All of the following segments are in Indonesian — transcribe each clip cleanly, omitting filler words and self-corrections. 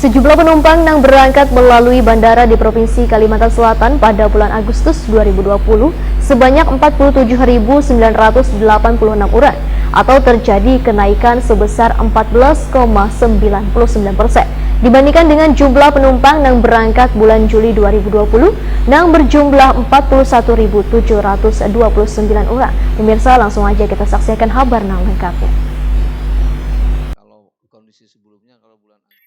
Sejumlah penumpang yang berangkat melalui bandara di Provinsi Kalimantan Selatan pada bulan Agustus 2020 sebanyak 47.986 orang atau terjadi kenaikan sebesar 14,99% dibandingkan dengan jumlah penumpang yang berangkat bulan Juli 2020 yang berjumlah 41.729 orang. Pemirsa, langsung aja kita saksikan kabar lengkapnya.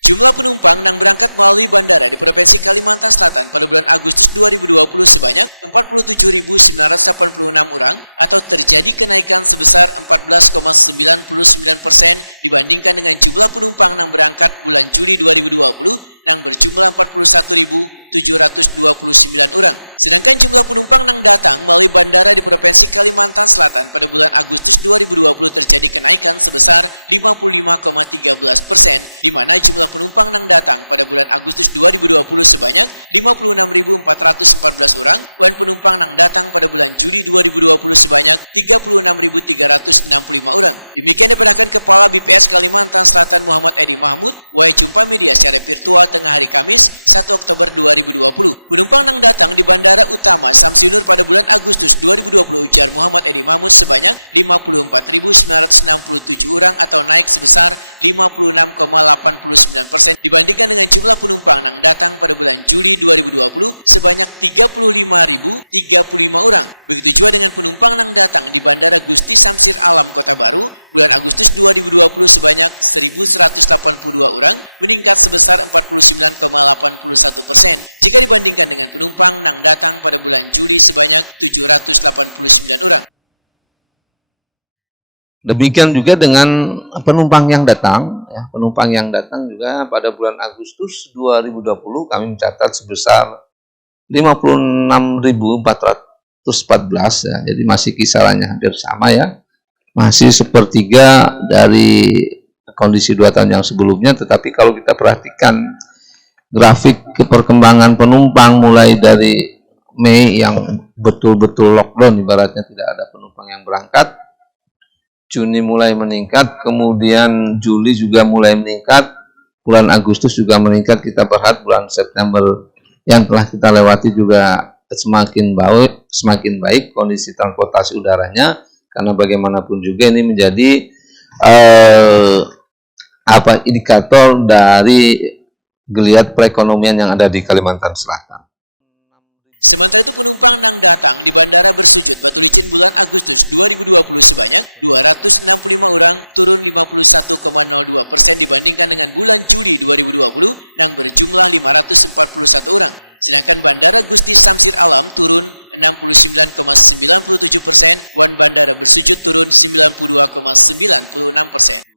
Jumlah penumpang yang berangkat melalui bandara di Provinsi Kalimantan Selatan pada bulan Agustus 2020 sebanyak 47.986 orang atau terjadi kenaikan sebesar 14,99% dibandingkan dengan jumlah penumpang yang berangkat bulan Juli 2020 yang berjumlah 41.729 orang. Sedangkan jumlah penumpang yang datang melalui bandara di Provinsi Kalimantan Selatan pada bulan Agustus 2020 terjadi kenaikan sebesar 55,13%, di mana jumlah penumpang yang datang pada bulan Agustus 2020 sebanyak 56.414 orang, dan penumpang yang datang pada bulan Juli 2020 sebanyak 36.365 orang. Demikian diperkirakan Kepala BPS Kalimantan Selatan Muhammad Edi Mahmud, jumpa media secara virtual tengah hari Kamis 1 Oktober 2020. Penumpang yang datang di Bandara Utama Samsiunur pada bulan Agustus 2020 ujar Muhammad Edi Mahmud sebanyak 54.967 orang atau naik sebesar 56,89% dibandingkan dengan jumlah penumpang yang datang pada bulan Juli 2020 sebanyak 35.035 orang. Begitu juga dengan penumpang yang datang di Bandara Gusti Samsir Alam Kota Baru bulan Agustus 2020 sebanyak 1.182 orang, meningkat sebesar 49,81% jika dibandingkan dengan penumpang yang datang pada bulan Juli sebanyak 789 orang. Demikian juga dengan penumpang yang datang, penumpang yang datang juga pada bulan Agustus 2020 kami mencatat sebesar 56.414 ya, jadi masih kisarannya hampir sama ya. Masih sepertiga dari kondisi 2 tahun yang sebelumnya, tetapi kalau kita perhatikan grafik perkembangan penumpang mulai dari Mei yang betul-betul lockdown, ibaratnya tidak ada penumpang yang berangkat, Juni mulai meningkat, kemudian Juli juga mulai meningkat, bulan Agustus juga meningkat, kita berharap bulan September yang telah kita lewati juga semakin baik kondisi transportasi udaranya. Karena bagaimanapun juga ini menjadi indikator dari geliat perekonomian yang ada di Kalimantan Selatan. Sementara itu penumpang yang datang di bandara bersujud Batu Licin bulan Agustus 2020 sebanyak 265 orang, turun 51,02% dibandingkan dengan bulan Juli 2020 yang berjumlah 541 orang. Sedangkan Bandara Gusti Samsir Alam turun 69,97%, dan Bandara Bersujud turun 92,96%.